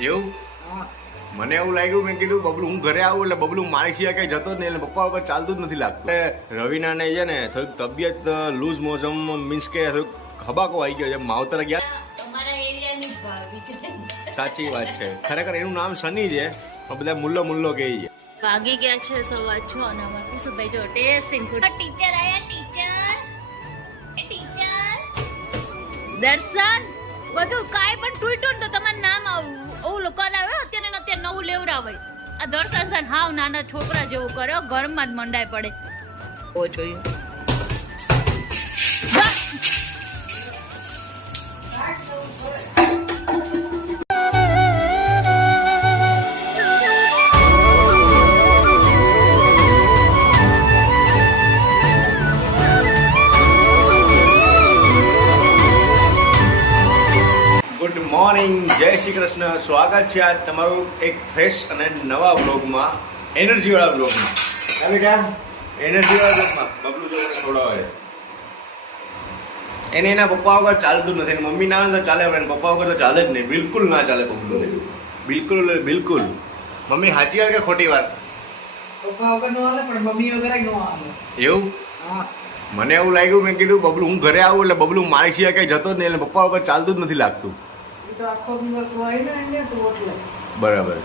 એવું? મને એવું લાગ્યું મેં કીધું બબલું હું ઘરે આવું એટલે બબલું મારી સિવાય કઈ જતો જ નહીં એટલે પપ્પા વગર ચાલતું જ નથી લાગતું. રવિના રવિનાને છે ને થોડીક તબિયત લૂઝ મોસમ મીન્સ કે થોડીક હબાકો આવી ગયો છે. માવતર ગયા. સાચી વાત છે. ખરેખર એનું નામ સની છે પણ બધા મુલ્લો મુલ્લો કહે છે. વાગી ગયા છે સવા છ અને અમારું શું ભાઈ જો ટેસ્ટિંગ ટીચર આયા દર્શન? બધું કાંઈ પણ તૂટ્યું ને તો તમારું નામ આવું. ઓલું કરાવે અત્યારે ને અત્યારે નવું લેવડાવે આ દર્શન હાવ નાના છોકરા જેવું કર્યો ઘરમાં જ મંડાઈ પડે. ઓ જોયું જય શ્રી કૃષ્ણ. સ્વાગત છે આજ તમારું એક ફ્રેશ અને નવા બ્લોગમાં એનર્જી વાળા બ્લોગમાં હા બેટા એનર્જી વાળા બ્લોગમાં બબલું જો એને એના પપ્પા વગર ચાલતું નથી. મમ્મી ના અંદર તો ચાલે પણ પપ્પા વગર તો ચાલે જ નહીં. બિલકુલ ના ચાલે બબલું. બિલકુલ બિલકુલ. મમ્મી સાચી વાત કે ખોટી વાત? પપ્પા વગર નો હાલે પણ મમ્મી વગર નો હાલે. એવું? હા. મને એવું લાગ્યું મેં કીધું બબલું હું ઘરે આવું એટલે બબલું મારી સિવાય કઈ જતો જ નહીં એટલે પપ્પા વગર ચાલતું જ નથી લાગતું. બરાબર.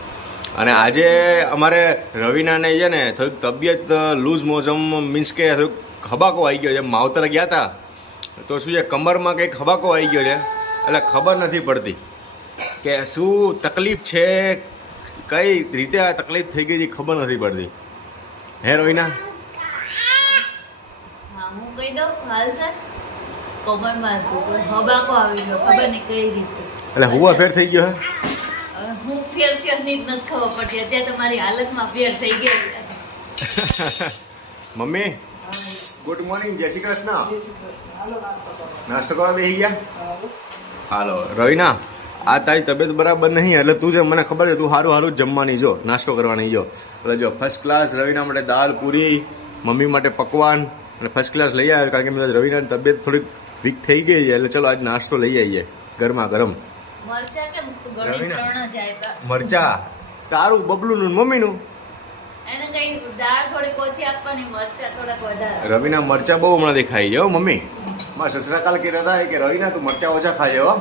અને આજે અમારે રવિનાને છે ને થોડીક તબિયત લૂઝ મોસમ મીન્સ કે થોડુંક હબાકો આવી ગયો છે. માવતર ગયા હતા તો શું છે કમરમાં કંઈક હબાકો આવી ગયો છે. એટલે ખબર નથી પડતી કે શું તકલીફ છે કઈ રીતે આ તકલીફ થઈ ગઈ છે ખબર નથી પડતી. હે રવિના? હું કહી દઉં હાલ સર કમરમાં હબાકો આવી ગયો ખબર નહીં કઈ રીતે. એટલે હુવા ફેર થઈ ગયો હે? હું ફેરની જ નથી ખબર પડતી. અત્યારે તમારી હાલતમાં ફેર થઈ ગયો મમ્મી ગુડ મોર્નિંગ જય શ્રી કૃષ્ણ. નાસ્તો કરો નાસ્તો કરવા બેસી ગયા? હાલો. રવિના આ તારી તબિયત બરાબર નહીં એટલે તું જે મને ખબર છે તું સારું સારું જમવાની જો નાસ્તો કરવાની જો. એટલે જો ફર્સ્ટ ક્લાસ રવિના માટે દાળ પૂરી મમ્મી માટે પકવાન અને ફર્સ્ટ ક્લાસ લઈ આવ્યો કારણ કે રવિનાની તબિયત થોડીક વીક થઈ ગઈ છે એટલે ચલો આજ નાસ્તો લઈ આવીએ ગરમા ગરમ. મરચા કેમ તું ગણી રવિના. ત્રણ જ મરચા? તારું બબલુનું મમ્મી મમ્મીનું? એને કઈ દાળ થોડી ઓછી આપવાની મરચા થોડાક વધારે. રવિના મરચા બહુ હમણાં દેખાઈ છે હો મમ્મી. માં સસરા કાલ કહેતા હતા કે રવિના તું મરચા ઓછા ખાજે હો. ઓછા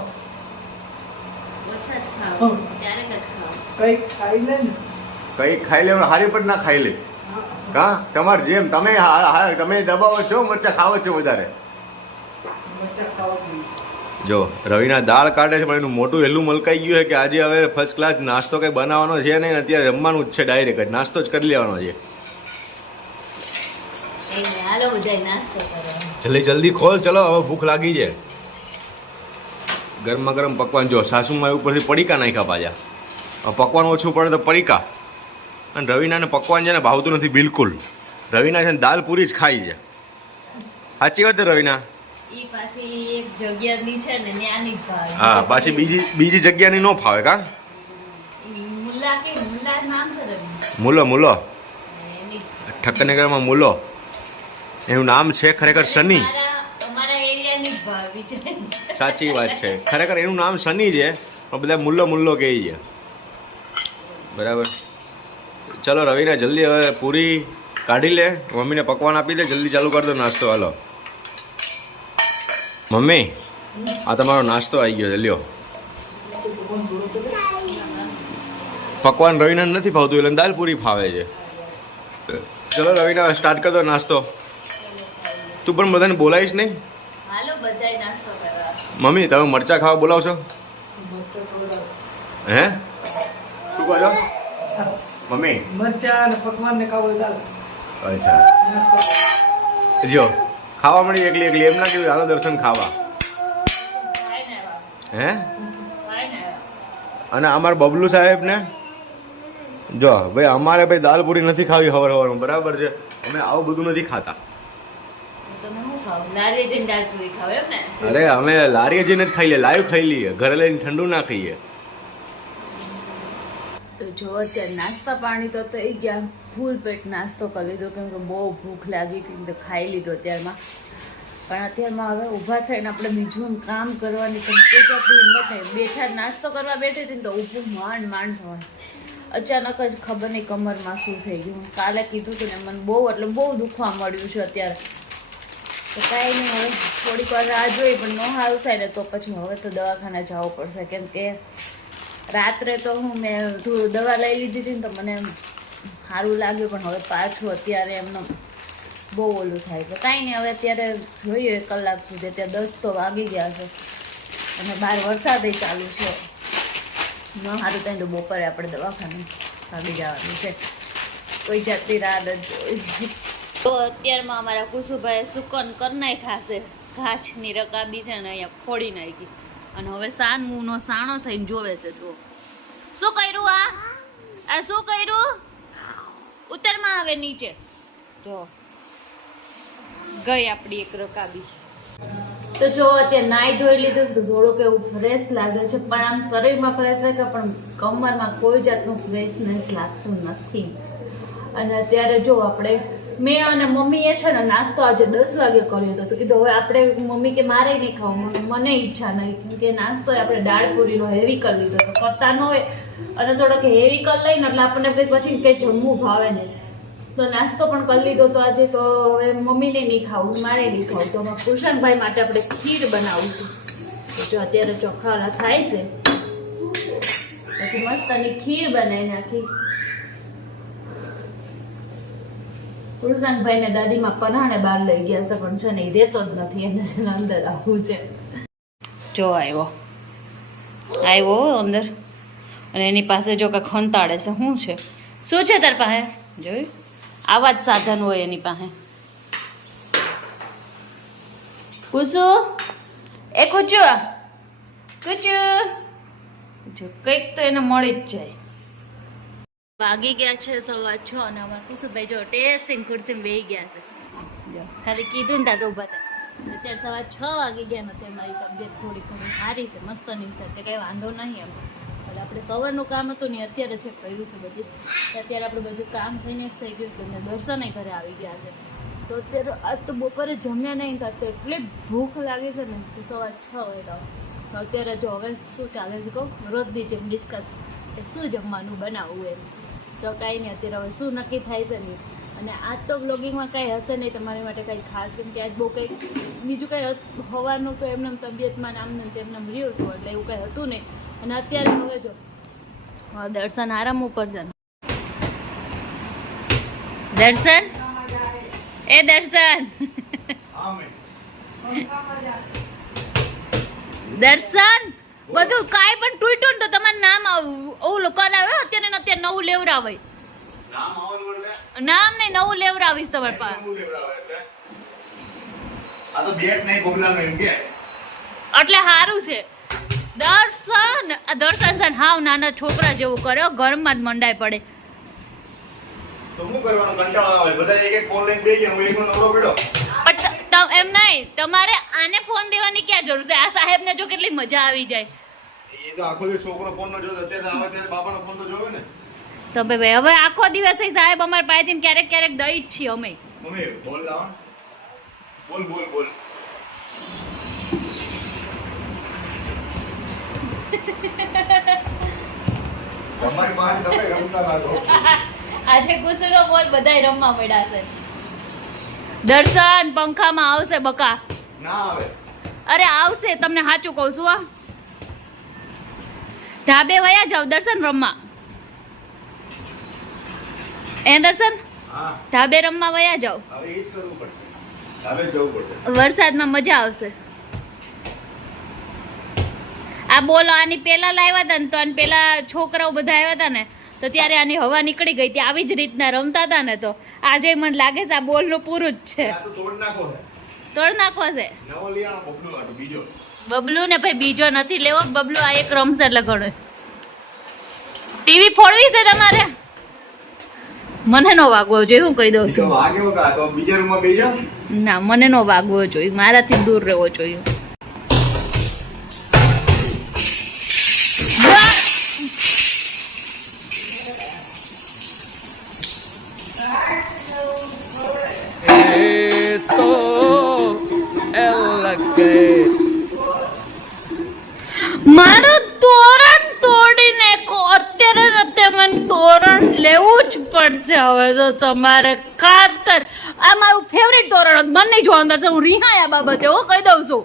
જ ખાવ. હમ. જ ખાવ. કંઈક ખાઈ લે ને. કઈ ખાઈ લે હારી પણ ના ખાઈ લે. હા. તમારે જેમ તમે હા- હા, તમે દબાવો છો મરચા ખાવો છો વધારે. મરચા ખાવા જો રવિના દાળ કાઢે છે પણ એનું મોટું હેલું મલકાઈ ગયું છે કે આજે હવે ફર્સ્ટ ક્લાસ નાસ્તો કંઈ બનાવવાનો છે નહીં અત્યારે રમવાનું જ છે ડાયરેક્ટ નાસ્તો જ કરી લેવાનો છે. જલ્દી જલ્દી ખોલ ચલો હવે ભૂખ લાગી છે. ગરમા ગરમ પકવાન જો સાસુમાં ઉપરથી પડીકા નાખ્યા પાછા. પકવાન ઓછું પડે તો પડીકા. અને રવિનાને પકવાન છે ને ભાવતું નથી બિલકુલ. રવિના છે ને દાલ પૂરી જ ખાઈ છે. સાચી વાત છે રવિના? પાછી એક જગ્યાની છે ને ન્યાની ભાવે હા પાછી બીજી બીજી જગ્યાની ન ફાવે કા? ઈ કે મુલ્લા નામ છે મુલો મુલો. જ. ઠક્કરનગરમાં મુલો. એનું નામ છે ખરેખર સની. છે. સાચી વાત છે. ખરેખર એનું નામ સની છે પણ બધા મુલ્લો મુલ્લો કહે છે. બરાબર. ચલો રવિને જલ્દી હવે પૂરી કાઢી લે. મમ્મીને પકવાન આપી દે. જલ્દી ચાલુ કરી દો નાસ્તો. હાલો. મમ્મી આ તમારો નાસ્તો આવી ગયો છે લ્યો. પકવાન રવિના નથી ભાવતું એટલે દાલ પૂરી ફાવે છે. ચલો રવિના સ્ટાર્ટ કરતો નાસ્તો. તું પણ બધાને બોલાવીશ નહીં? હાલો બધાય નાસ્તો કરવા. મમ્મી તમે મરચા ખાવા બોલાવશો? મરચાં હે? શું કહો છો? મમ્મી. મરચા અને પકવાન ને ખાવો દાલ અચ્છા. જો. ખાવા મળી એકલી એકલી. એમ ના કીધું, હાલો દર્શન ખાવા. હે? અને અમાર બબલુ સાહેબ ને? જો, ભાઈ, અમારે ભાઈ દાલ પૂરી નથી ખાવી હવાર હવારમાં. બરાબર છે? અમે આવું બધું નથી ખાતા. અરે, અમે લારીએ જઈને જ ખાઈ લઈએ. લાઈવ ખાઈ લઈએ. ઘરે લઈને ઠંડુ ના ખાઈએ. જો, અત્યારે નાસ્તા પાણી તો થઈ ગયા. ફૂલ પેટ નાસ્તો કરી લીધો, કેમ કે બહુ ભૂખ લાગી હતી ખાઈ લીધો અત્યારમાં. પણ અત્યારમાં હવે ઊભા થઈને આપણે બીજું કામ કરવાની જાતની હિંમત થાય બેઠા નાસ્તો કરવા બેઠી હતી ને તો ઊભું માંડ માંડ થવાનું. અચાનક જ ખબર નહીં કમરમાં શું થઈ ગયું. કાલે કીધું હતું ને મને બહુ, એટલે બહુ દુખવા મળ્યું છે અત્યારે. તો કાંઈ નહીં, હવે થોડીક વાર રાહ જોઈ, પણ ન સારું થાય ને તો પછી હવે તો દવાખાને જવું પડશે. કેમ કે રાત્રે તો હું મેં દવા લઈ લીધી હતી ને તો મને સારું લાગ્યું, પણ હવે પાછું અત્યારે એમનો બહુ ઓલું થાય છે. કાંઈ નહીં, હવે અત્યારે જોઈએ એક કલાક સુધી, અત્યારે દસ તો વાગી ગયા છે. અને બહાર વરસાદે ચાલુ છે. ન સારું થાય તો બપોરે આપણે દવાખાને ભાગી જવાનું છે. કોઈ જાતની રાહ ન તો અત્યારમાં અમારા કુસુભાઈ સુકન કરી નાખ્યા છે. ઘાસની રકાબી છે ને અહીંયા ફોડી નાખી. અને હવે સાન મૂનો સાણો થઈને જોવે છે તો શું કર્યું આ? આ શું કર્યું? ઉત્તરમાં આવે નીચે. જો. ગઈ આપણી એક રકાબી. તો જો, અત્યારે નાઈ ધોઈ લીધું તો થોડુંક એવું ફ્રેશ લાગે છે. પણ આમ શરીરમાં ફ્રેશ લાગે, પણ કમરમાં કોઈ જાતનું ફ્રેશનેસ લાગતું નથી. અને અત્યારે જો આપણે, મેં અને મમ્મીએ છે ને નાસ્તો આજે દસ વાગે કર્યો હતો. તો કીધું, હવે આપણે મમ્મી કે મારે નહીં ખાવું. મને ઈચ્છા નહીં કે નાસ્તો આપણે દાળ પૂરીનો હેવી કરી લીધો તો કરતા ન હોય અને થોડોક હેવી કર લઈને એટલે આપણને પછી કંઈ જમવું ભાવે નહીં. તો નાસ્તો પણ કરી લીધો તો આજે તો હવે મમ્મીને નહીં ખાવું મારે નહીં ખાવું. તો કુશનભાઈ માટે આપણે ખીર બનાવું જો અત્યારે ચોખાવાળા થાય છે. પછી મસ્તની ખીર બનાવી નાખી. કુલસાનભાઈ ને દાદીમાં પનાણે બહાર લઈ ગયા છે, પણ છે ને એ રહેતો જ નથી, એને અંદર આવવું છે. જો આવ્યો. આવ્યો અંદર. અને એની પાસે જો કાંઈક ખંતાડે છે શું છે? શું છે તાર પાસે? જોયું? આવા જ સાધન હોય એની પાસે. કુસુ? એ કુચુ? કુચુ? જો કંઈક તો એને મળી જ જાય. વાગી ગયા છે સવા છ અને અમારે કુસુભાઈ જો ટેસ્ટિંગ ખુરશીમાં બેહી ગયા છે. જો. ખાલી કીધું ને તાતો તો થાય અત્યારે સવા છ વાગી ગયા ને અત્યારે મારી તબિયત થોડી ઘણી સારી છે મસ્તની છે. તે કંઈ વાંધો નહીં એમ. આપણે સવારનું કામ હતું ને અત્યારે છે કર્યું છે બધું. અત્યારે આપણે બધું કામ થઈને જ થઈ ગયું એટલે દર્શને ઘરે આવી ગયા છે. તો અત્યારે આજ તો બપોરે જમ્યા નહીં તો એટલી ભૂખ લાગે છે ને. તો સવાર છ હોય તો. અત્યારે જો હવે શું ચાલે છે કહું? રોજની જેમ ડિસ્કસ કે શું જમવાનું બનાવવું એમ. તો કાંઈ નહીં, અત્યારે હવે શું નક્કી થાય છે નહીં અને આજ તો બ્લોગિંગમાં કાંઈ હશે નહીં તમારી માટે કંઈ ખાસ, કેમ કે આજ બહુ કંઈ બીજું કંઈ હોવાનું તો એમને તબિયતમાં ને આમ ને તેમને રહ્યું છું. એટલે એવું કંઈ હતું નહીં. અને અત્યારે હવે જો. દર્શન આરામ ઉપર છે. દર્શન? એ દર્શન. દર્શન? બધું કાંઈ પણ તૂટ્યું ને તો તમારું નામ આવું. ઓલું લોકોને આવે અત્યારે ને અત્યારે નવું લેવડાવે નામ નહીં નામ ને નવું લેવડાવીશ તમારે પાસે. એટલે? આ તો બેટ નહીં ગોગલાનું એમ કે. એટલે સારું છે. આ દર્શન છે હાવ નાના છોકરા જેવું કર્યો ઘરમાં જ મંડાઈ પડે. તો શું કરવાનું? કંટાળો આવે. બધા એક એક ફોન લઈને બેસી હું એકનો નવરો પડ્યો. પણ ત- ત- એમ નહીં તમારે આને ફોન દેવાની ક્યાં જરૂર છે? આ સાહેબને જો કેટલી મજા આવી જાય. એ તો આખો દિવસ છોકરો ફોન નો જોતો અત્યારે આવે ત્યારે બાપાનો ફોન તો જોવે ને. તો ભાઈ હવે આખો દિવસ એ સાહેબ અમારા પાસેથી ક્યારેક ક્યારેક દઈ જ છીએ અમે. મમ્મી બોલ લાવો બોલ બોલ બોલ તમારી પાસે તમે રમતા લાગો આજે ગુસરો બોલ બધાય રમવા મળ્યા છે. દર્શન પંખામાં આવશે બકા. ના આવે. અરે આવશે તમને સાચું કહું છું આ ધાબે વયા જાવ દર્શન રમવા. એ દર્શન? ઢાબે રમવા વયા જાવ વરસાદમાં મજા આવશે. આ બોલો આની પેલા લાવ્યા હતા ને તો આની પેલા છોકરાઓ બધા આવ્યા હતા ને તો ત્યારે આની હવા નીકળી ગઈ હતી આવી જ રીતના રમતા હતા ને તો. આજે મને લાગે છે આ બોલનું પૂરું જ છે. તોડ નાખો છે. બબલું ને ભાઈ બીજો નથી લેવો બબલુ આ એક રમશે એટલે ઘણો ટીવી ફોડવી છે તમારે? મને નો વાગવો જોઈએ હું કહી દઉં છું. ના મને નો વાગવો જોઈએ મારાથી દૂર રહેવો જોઈએ. મારું તોરણ તોડી નાખો અત્યારે નથી મને તોરણ લેવું જ પડશે. હવે તો તમારે ખાસ કર આ મારું ફેવરેટ તોરણ હતું. મને નહીં જોવા અંદર હું રિહાય બાબતે હો કહી દઉં છું.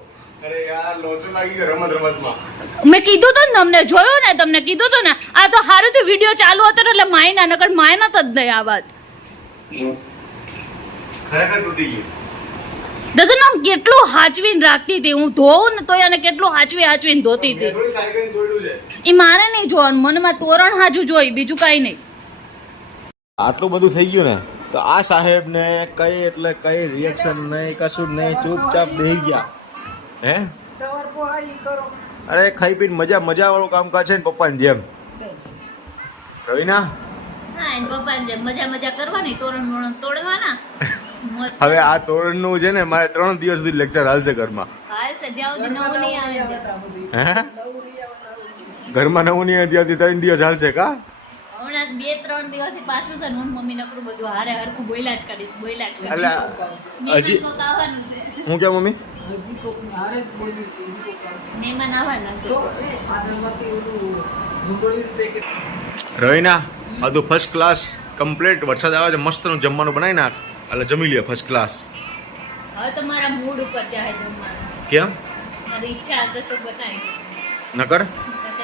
મેં કીધું તું ને તમને જોયું ને તમને કીધું તું ને આ તો હારું થી વીડિયો ચાલુ હતો ને એટલે માયના નકર માયના જ નહીં આ વાત. ખરેખર તૂટી ગયું. દસન આમ કેટલું હાચવીને રાખતી હતી. હું ધોઉં ને તોય એને કેટલું હાચવી હાચવીને ધોતી હતી. એ મારે નહીં જોવાનું. મનમાં તોરણ હાજુ જોઈ બીજું કાંઈ નહીં. આટલું બધું થઈ ગયું ને તો આ સાહેબ ને કઈ એટલે કઈ રિએક્શન નહીં કશું નહીં ચૂપચાપ બેહી ગયા. હે? અરે ખાઈ પીને મજા મજા વાળું કામકાજ છે ને પપ્પાની જેમ. બસ રવિના? હા પપ્પાને જેમ. મજા મજા કરવાની તોરણ તોડવાના. હવે આ તોરણનું છે ને મારે ત્રણ દિવસ સુધી લેક્ચર હાલશે ઘરમાં. ઘરમાં નવું નહીં ત્યાંથી ત્રણ દિવસ હાલશે કા? બે ત્રણ દિવસથી પાછું છે હું મમ્મી નકરું બધું હારે હરખું બોલ્યા જ કરીશ બોલ્યા જ એટલે કરીશ હજી હું કેમ મમ્મી? હજી કોક હારે જ બોલ્યું છે હજી કોક આવે. મહેમાન આવવાના છે. તો ફર્સ્ટ ક્લાસ કમ્પ્લીટ વરસાદ આવે છે મસ્તનું જમવાનું બનાવી નાખ. એટલે જમી લે ફર્સ્ટ ક્લાસ હવે તો મારા મૂડ ઉપર ચાહે જમવાનું. કેમ? મારી ઈચ્છા હશે તો બનાવી નકર?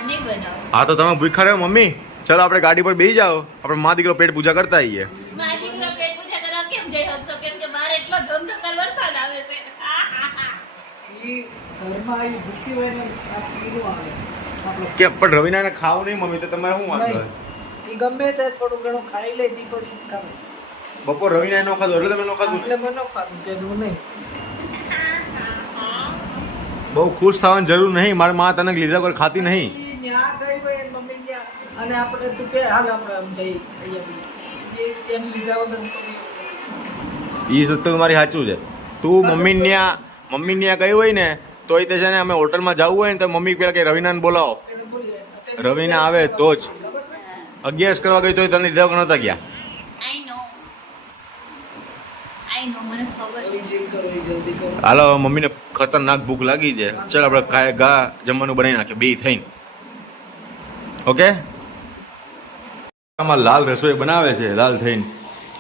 નહીં બનાવો. હા તો તમે ભૂખા રહ્યો મમ્મી. ચલો આપણે ગાડી પર બેસી જાઓ. આપણે મા દીકરો પેટ પૂજા કરતા આવીએ મા દીકરો પેટ પૂજા કરવા કેમ જઈ શકશો? કેમ કે મારે એટલો ધમધકાર વરસાદ આવે છે. પણ રવિના ખાવું નહીં મમ્મી તો તમારે શું વાંધો ગમે તે થોડું ઘણું ખાઈ લે પછી ખાવે. બપોર રવિના નો ખાધું એટલે તમે નો ખાધું? એટલે મને ખાધું કે નહીં. બહુ ખુશ થવાની જરૂર નહીં મારી માં તને લીધા વગર ખાતી નહીં. ન્યા ન્યા અને આપણે તું કે હાલ આપણે આમ જઈ એને લીધા વગર તો એ સત્ય તમારી સાચું છે. તું મમ્મી ત્યાં મમ્મી ત્યાં ગઈ હોય ને તોય તે છે ને અમે હોટલમાં જવું હોય ને તો મમ્મી પેલા કે રવિનાને બોલાવો. રવિના આવે તો જ. અગિયારસ કરવા ગઈ તોય તને લીધા વગર નતા ગયા આઈ નો આઈ નો મને ખબર ઈ છે જીમ કરો ઈ જલ્દી કરો હાલો મમ્મીને ખતરનાક ભૂખ લાગી છે. ચાલ આપણે ખાય ગા જમવાનું બનાવી નાખીએ. બે થઈને. ઓકે? આમાં લાલ રસોઈ બનાવે છે લાલ થઈને.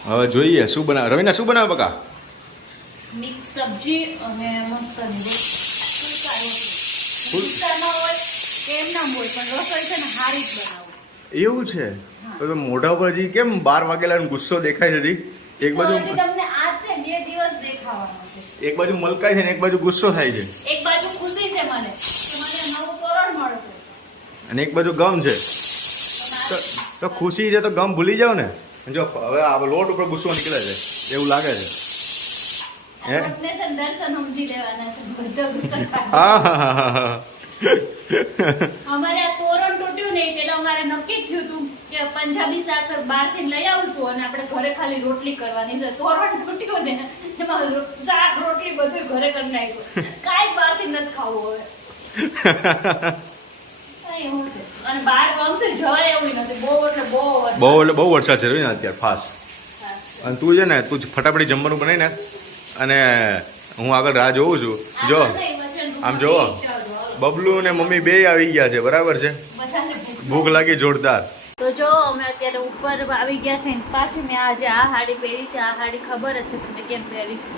હવે જોઈએ શું બનાવે રવિના શું બનાવે બકા? મિક્સ સબ્જી અને મસ્તની ફુલકા રોટલી ફુલ- ફુલકામાં હોય કે એમનામ હોય પણ રસોઈ છે ને હારી જ બનાવું. એવું છે? તો મોઢા ઉપર હજી કેમ બાર વાગેલા ગુસ્સો દેખાય છે એક બાજુ તમને આજ છે બે દિવસ દેખાવાનો છે એક બાજુ મલકાય છે ને એક બાજુ ગુસ્સો થાય છે. એક બાજુ ખુશી છે મને કે મને નવું તોરણ મળશે. અને એક બાજુ ગમ છે. તો તો ખુશી છે તો ગમ ભૂલી જાવ ને. જો હવે આ લોટ ઉપર ગુસ્સો નીકળે છે. એવું લાગે છે. અમારે આ તોરણ તૂટ્યું નહીં એટલે અમારે નક્કી જ થયું હતું. પંજાબી શાક બહારથી લઈ આવતું અને આપણે ઘરે ખાલી રોટલી કરવાની છે. તોરણ તૂટ્યું ને એમાં શાક રોટલી બધું ઘરે કરી નાખ્યું. કાંઈ બહારથી નથી ખાવું હવે. અને બહુ એટલે બહુ વરસાદ. છે ને અત્યારે ફાસ્ટ અને તું છે ને તું ફટાફટી જમવાનું બનાવી ને અને હું આગળ રાહ જોઉં છું. જો આમ જોવો. બબલુ ને મમ્મી બે આવી ગયા છે બરાબર છે? ભૂખ લાગી જોરદાર. તો જો, અમે અત્યારે ઉપર આવી ગયા છે ને પાછી મેં આજે આ હાડી પહેરી છે, આ હાડી ખબર જ છે તમને કેમ પહેરી છે.